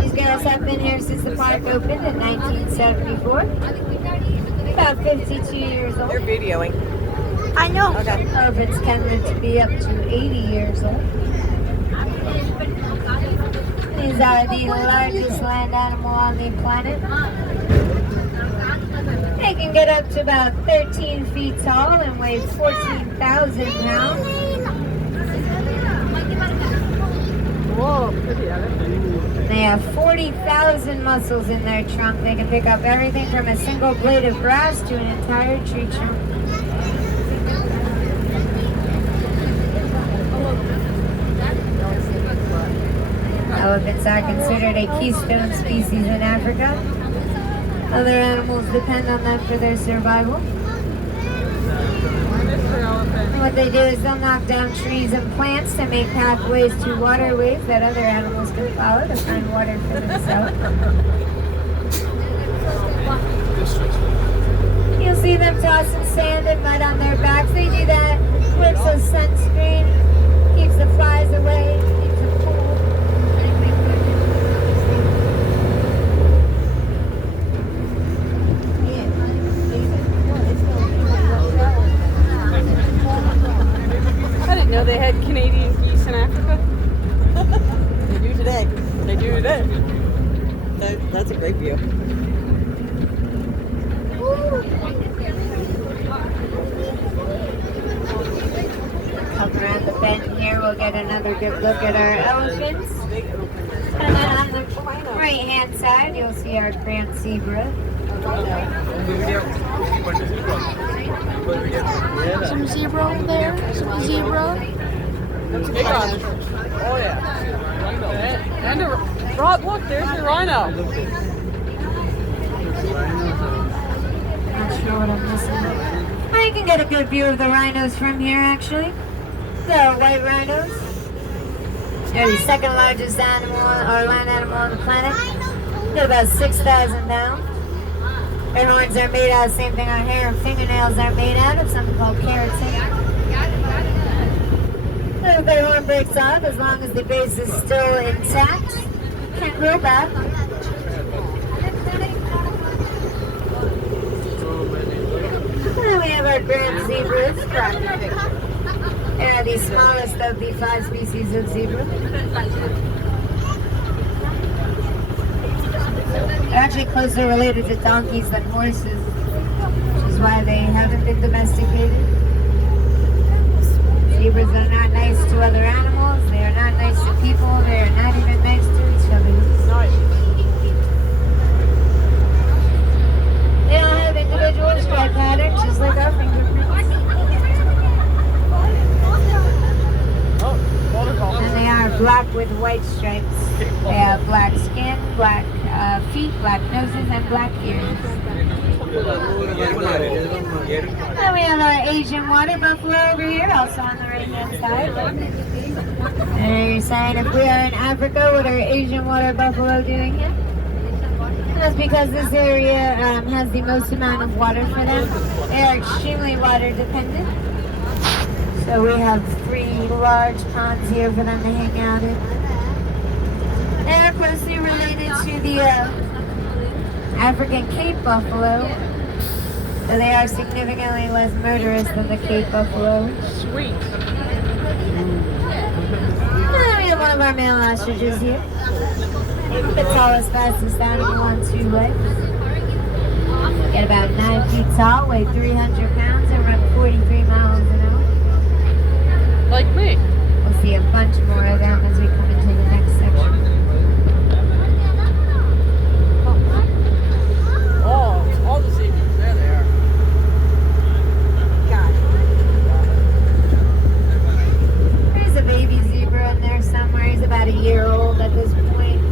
These girls have been here since the park opened in 1974. About 52 years old. They're videoing. I know. Okay. Elephants can live to be up to 80 years old. These are the largest land animal on the planet. They can get up to about 13 feet tall and weigh 14,000 pounds. Whoa. They have 40,000 muscles in their trunk. They can pick up everything from a single blade of grass to an entire tree trunk. Elephants are considered a keystone species in Africa. Other animals depend on them for their survival. And what they do is they'll knock down trees and plants to make pathways to waterways that other animals can follow to find water for themselves. You'll see them tossing sand and mud on their backs. They do that, works as sunscreen, keeps the flies away, keeps them cool. I didn't know they had Canadian geese in Africa. They do today. They do today. That's a great view. Come around the bend here, we'll get another good look at our elephants. And then on the right hand side, you'll see our grand zebra. Some zebra over there. Some zebra. Big on. Oh yeah. And a, Rob, look, there's the rhino. Not sure what I'm missing. Well, you can get a good view of the rhinos from here, actually. There are white rhinos. They're the second largest animal or land animal on the planet. They're about 6,000 pounds. Their horns are made out of the same thing our hair and fingernails are made out of, something called keratin. So if their horn breaks off, as long as the base is still intact, it can grow back. And then we have our grand zebras. They are the smallest of the 5 species of zebra. They're actually closer related to donkeys than horses, which is why they haven't been domesticated. Zebras are not nice to other animals, they are not nice to people, they are not even nice to each other. They all have individual stripe patterns, just like our fingerprints. And they are black with white stripes. They have black skin, black feet, black noses, and black ears. And we have our Asian water buffalo over here, also on the right hand side. And you're saying if we are in Africa, what are Asian water buffalo doing here? And that's because this area has the most amount of water for them. They are extremely water dependent. So we have 3 large ponds here for them to hang out in. They are closely related to the African Cape buffalo. So they are significantly less murderous than the Cape buffalo. Sweet. And then we have one of our male ostriches here. The tallest, fastest animal on 2 legs. Get about 9 feet tall, weigh 300 pounds, and run 43 miles an hour. Like me. We'll see a bunch more of them as we come into the next section. Oh, all the zebras. There they are. God. There's a baby zebra in there somewhere. He's about a year old at this point.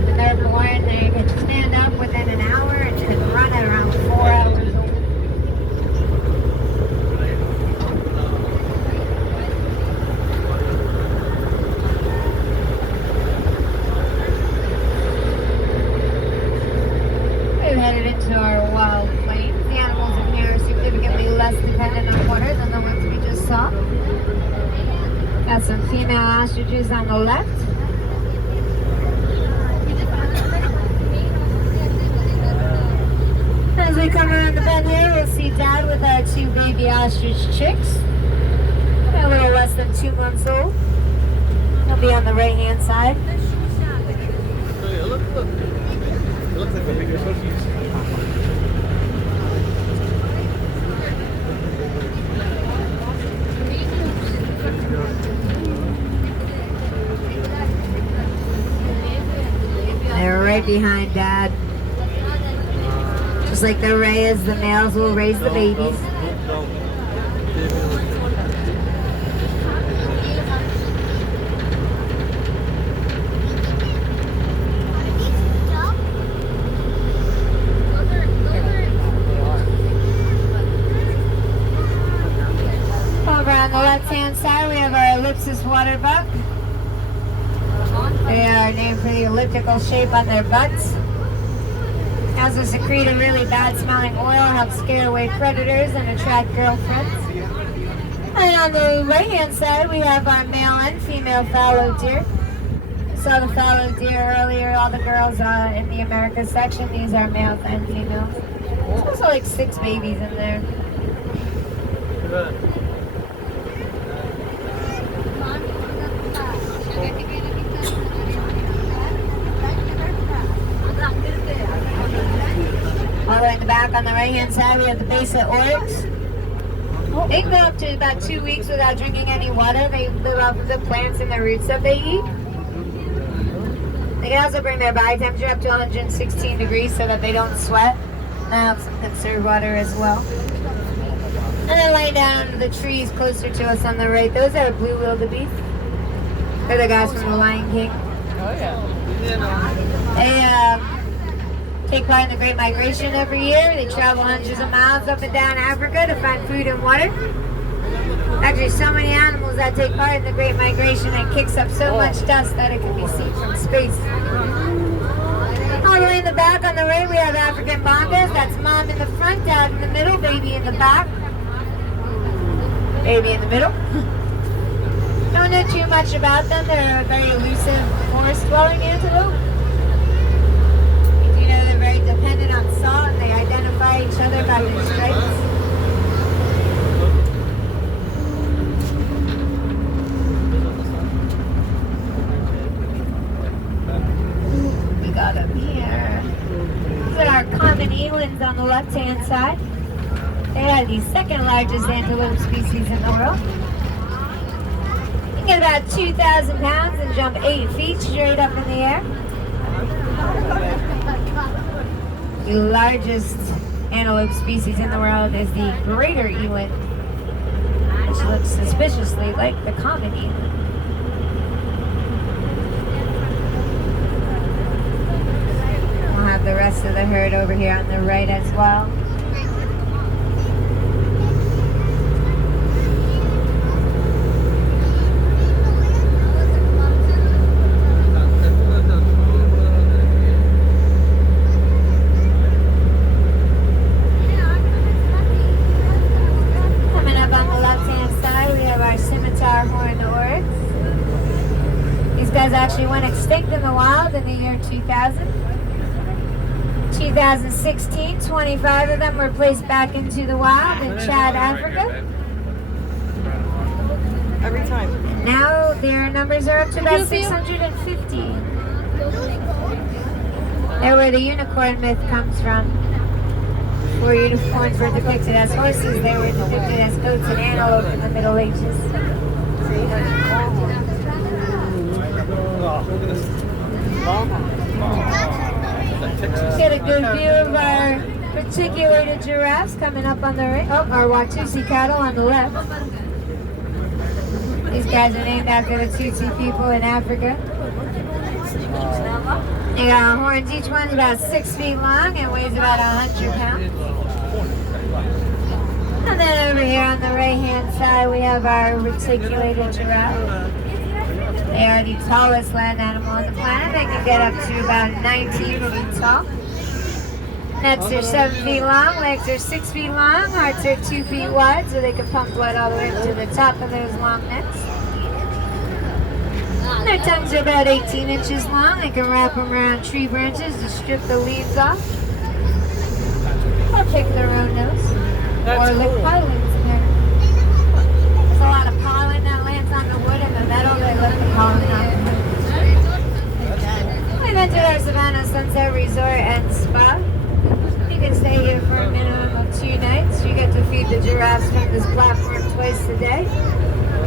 When they're born, they can stand up within an hour and can run at around 4 hours old. We've headed into our wild plains. The animals in here are significantly less dependent on water than the ones we just saw. Got some female ostriches on the left. we come around the bend here, we'll see Dad with our 2 baby ostrich chicks. They're a little less than 2 months old. They'll be on the right-hand side. Look. It looks like a bigger cookies. They're right behind Dad. Just like the Reyes, the males will raise the babies. Over on the left-hand side, we have our ellipsis water buck. They are named for the elliptical shape on their butts. Also secrete a really bad-smelling oil, help scare away predators and attract girlfriends. And on the right-hand side, we have our male and female fallow deer. Saw the fallow deer earlier. All the girls in the Americas section. These are males and females. There's also like 6 babies in there. All the way in the back on the right-hand side, we have the Besa oryx. They can go up to about 2 weeks without drinking any water. They live off of the plants and the roots that they eat. They can also bring their body temperature up to 116 degrees so that they don't sweat. That helps them conserve water as well. And then lay down under the trees closer to us on the right. Those are blue wildebeest. They're the guys from the Lion King. Oh yeah. They take part in the Great Migration every year. They travel hundreds of miles up and down Africa to find food and water. Actually, so many animals that take part in the Great Migration, it kicks up so much dust that it can be seen from space. All the way in the back on the right, we have African bongas. That's mom in the front, dad in the middle, baby in the back. Baby in the middle. Don't know too much about them. They're a very elusive forest-dwelling antelope. They're very dependent on salt, and they identify each other by their stripes. We got up here. These are our common elands on the left-hand side. They are the 2nd largest antelope species in the world. You can get about 2,000 pounds and jump 8 feet straight up in the air. The largest antelope species in the world is the greater eland, which looks suspiciously like the common eland. We'll have the rest of the herd over here on the right as well. Actually went extinct in the wild in the year 2000. 2016, 25 of them were placed back into the wild in Chad, Africa. Every time. And now their numbers are up to about 650. They're where the unicorn myth comes from. Where unicorns were depicted as horses, they were depicted as goats and antelope in the Middle Ages. Get a good view of our reticulated giraffes coming up on the right. Oh, our Watusi cattle on the left. These guys are named after the Tutsi people in Africa. They got horns, each one's about 6 feet long and weighs about 100 pounds. And then over here on the right-hand side, we have our reticulated giraffe. They are the tallest land animal on the planet. They can get up to about 19 feet tall. Necks are 7 feet long, legs are 6 feet long, hearts are 2 feet wide, so they can pump blood all the way up to the top of those long necks. And their tongues are about 18 inches long. They can wrap them around tree branches to strip the leaves off. They'll pick their own nose. That's Or lick cool. pollens in there. There's a lot of pollen that lands on the wood and the metal. They lick the pollen off. We've entered our Savannah Sunset Resort and Spa. You can stay here for a minimum of 2 nights. You get to feed the giraffes from this platform twice a day.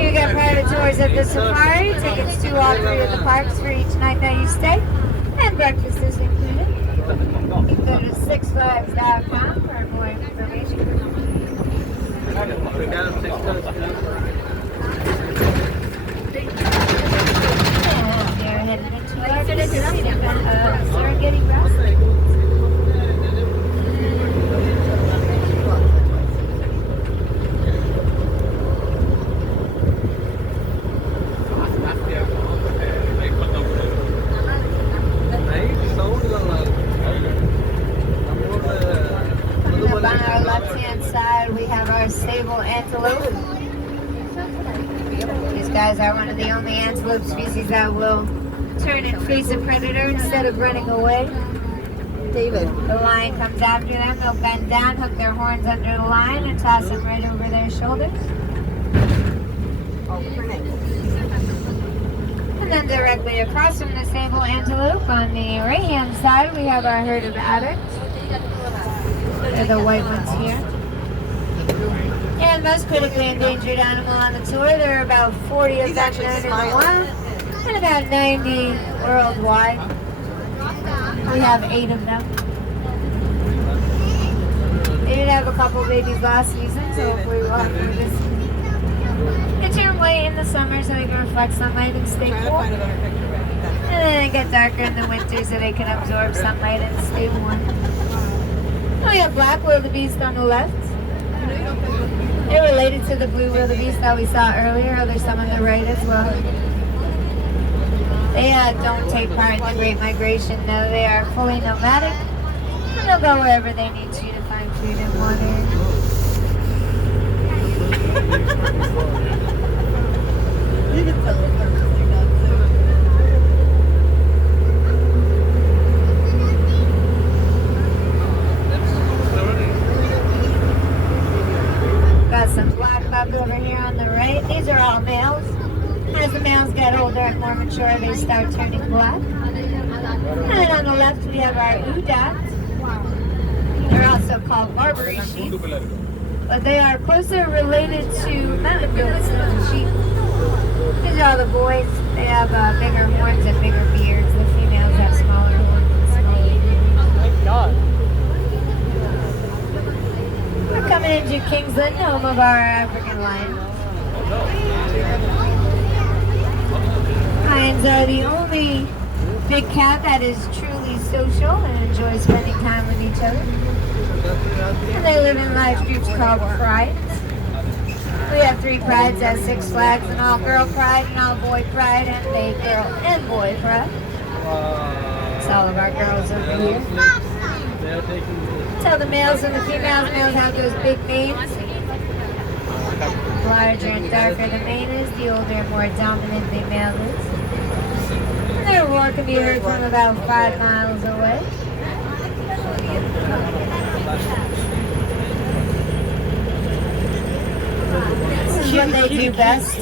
You get private tours of the safari, tickets to all 3 of the parks for each night that you stay, and breakfast is included. You can go to sixflags.com for more information. We got him 6 times. And you're headed into our casino of Serengeti Grasslands. Up on our left-hand side, we have our sable antelope. These guys are one of the only antelope species that will turn and face a predator instead of running away. David. The lion comes after them, they'll bend down, hook their horns under the line, and toss them right over their shoulders. Oh, pretty. And then directly across from the sable antelope, on the right-hand side, we have our herd of adderts. They're the white ones here. And most critically endangered animal on the tour. There are about 40 of He's them actually known in the smiling. wild, and about 90 worldwide. We have 8 of them. They did have a couple babies last season, so hopefully we'll have more this season. They turn white in the summer so they can reflect sunlight and stay Trying to cool. find a better picture right now. And then they get darker in the winter so they can absorb sunlight and stay warm. We have black wildebeest on the left. They're related to the blue wildebeest that we saw earlier. There's some on the right as well. They don't take part in the Great Migration, though. They are fully nomadic, and they'll go wherever they need to find food and water. You can tell them. Got some black buck over here on the right. These are all males. As the males get older and more mature, they start turning black. And then on the left, we have our Udats. They're also called Barbary sheep, but they are closer related to mountain goats than sheep. These are all the boys. They have bigger horns and bigger beards. The females have smaller horns and smaller beards. Thank God. We're coming into Kingsland, home of our African lion. Lions are the only big cat that is truly social and enjoys spending time with each other. And they live in large groups called prides. We have 3 prides at Six Flags: an all-girl pride, an all-boy pride, and a girl and boy pride. It's all of our girls over here. Tell the males and the females. Males have those big manes. The larger and darker the mane is, the older and more dominant the male is. And their roar can be heard from about 5 miles away. This is what they do best.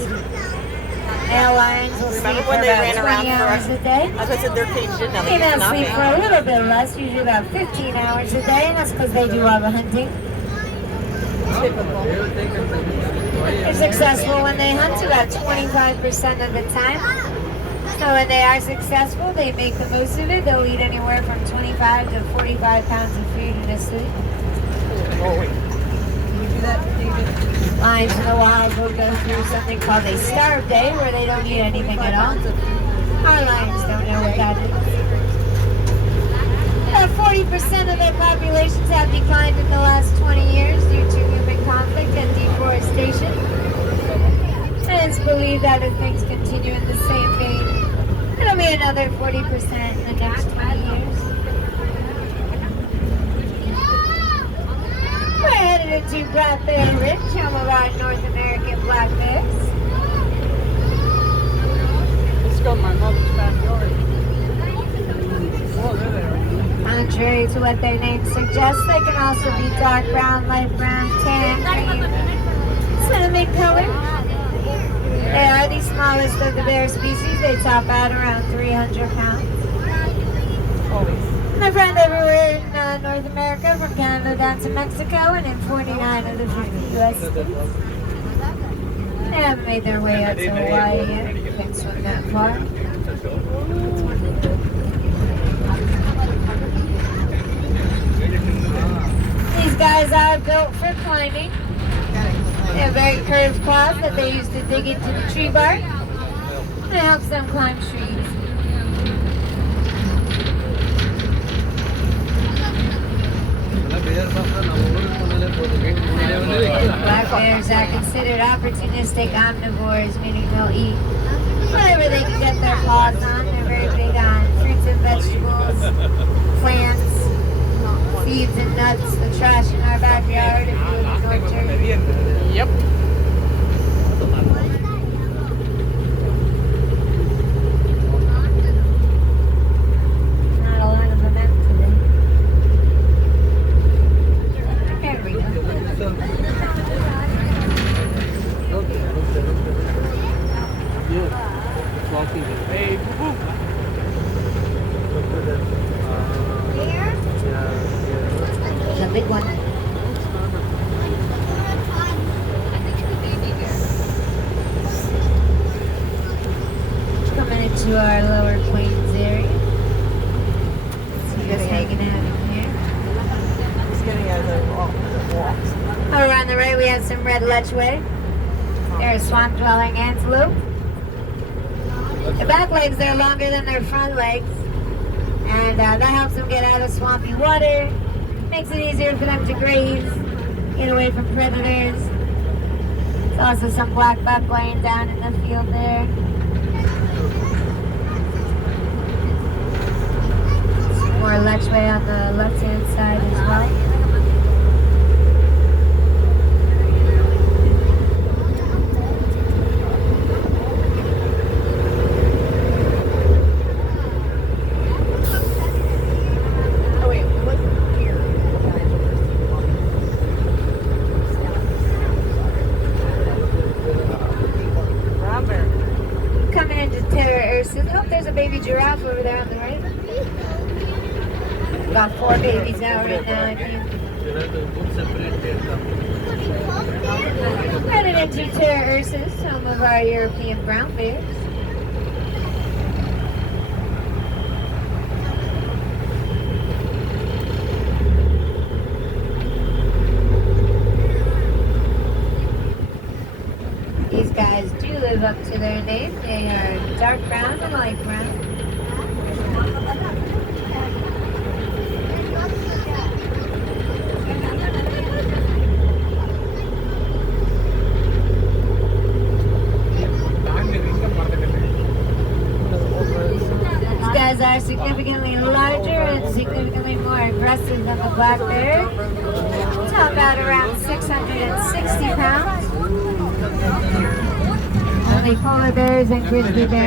Male lions will sleep Remember for when they about ran 20 around hours a day. As I said, they're caged in now. They Females cannot sleep be. for a little bit less, usually about 15 hours a day, and that's because they do all the hunting. They're successful when they hunt about 25% of the time. So when they are successful, they make the most of it. They'll eat anywhere from 25 to 45 pounds of food in a sitting. Oh, wait. Can you do that, David? Lions in the wild will go through something called a starve day, where they don't eat anything at all. Our lions don't know what that is. About 40% of their populations have declined in the last 20 years due to human conflict and deforestation. And it's believed that if things continue in the same vein, it'll be another 40% in the next 20 years. We're headed into Black Bear Ridge, home of our North American black bears. Let's go to my mother's backyard. Oh, there they are. On Contrary to what their name suggests, they can also be dark brown, light brown, tan, green, cinnamon color. They are the smallest of the bear species. They top out around 300 pounds. And they're found everywhere in North America, from Canada down to Mexico, and in 49 of the 50 U.S. states. They haven't made their way out to Hawaii yet. Can't swim that far. These guys are built for climbing. They have very curved claws that they use to dig into the tree bark. It helps them climb trees. Black bears are considered opportunistic omnivores, meaning they'll eat whatever they can get their paws on. They're very big on fruits and vegetables, plants, seeds and nuts, the trash in our backyard if you live in North Jersey. Yep. Not a lot of them out today. There we go. Hey, boo-boo. Here? It's a big one. Coming into our lower plains area. See us hanging out in here. Just getting out of the walks. Over on the right we have some red lechwe. They're a swamp dwelling antelope. The back legs are longer than their front legs. And that helps them get out of swampy water. Makes it easier for them to graze, get away from predators. There's also some black buck laying down in the field there. Some more lechwe on the left-hand side as well. Oh wait, what's here? Brown bear. Coming into Terra Ursus. Oh, there's a baby giraffe over there on the right. Got 4 babies out right now. Headed into Terra Ursus, some of our European brown bears. These guys do live up to their name. They are dark brown and light brown. These guys are significantly larger and significantly more aggressive than the black bear. Top about around 660 pounds. Only polar bears and grizzly bears